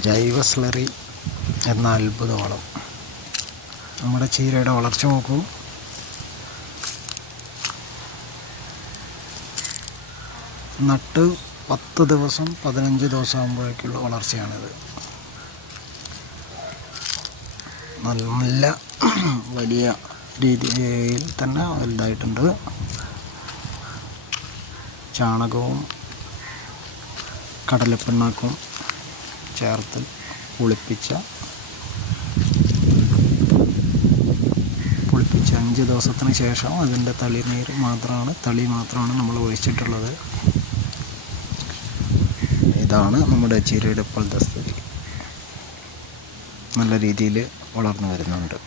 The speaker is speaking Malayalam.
ജൈവ സ്ലറി എന്ന അത്ഭുത വളം നമ്മുടെ ചീരയുടെ വളർച്ച നോക്കൂ. നട്ട് പത്ത് ദിവസം പതിനഞ്ച് ദിവസം ആകുമ്പോഴേക്കുള്ള വളർച്ചയാണിത്. നല്ല വലിയ രീതിയിൽ തന്നെ വലുതായിട്ടുണ്ട്. ചാണകവും കടലപ്പിണ്ണാക്കും ചേർത്ത് പുളിപ്പിച്ച പുളിപ്പിച്ച അഞ്ച് ദിവസത്തിന് ശേഷം അതിന്റെ തളിനീര് മാത്രമാണ് തളി മാത്രമാണ് നമ്മൾ ഒഴിച്ചിട്ടുള്ളത്. ഇതാണ് നമ്മുടെ ചീരയുടെ ഇപ്പോഴത്തെ സ്ഥിതി. നല്ല രീതിയിൽ വളർന്നു വരുന്നുണ്ട്.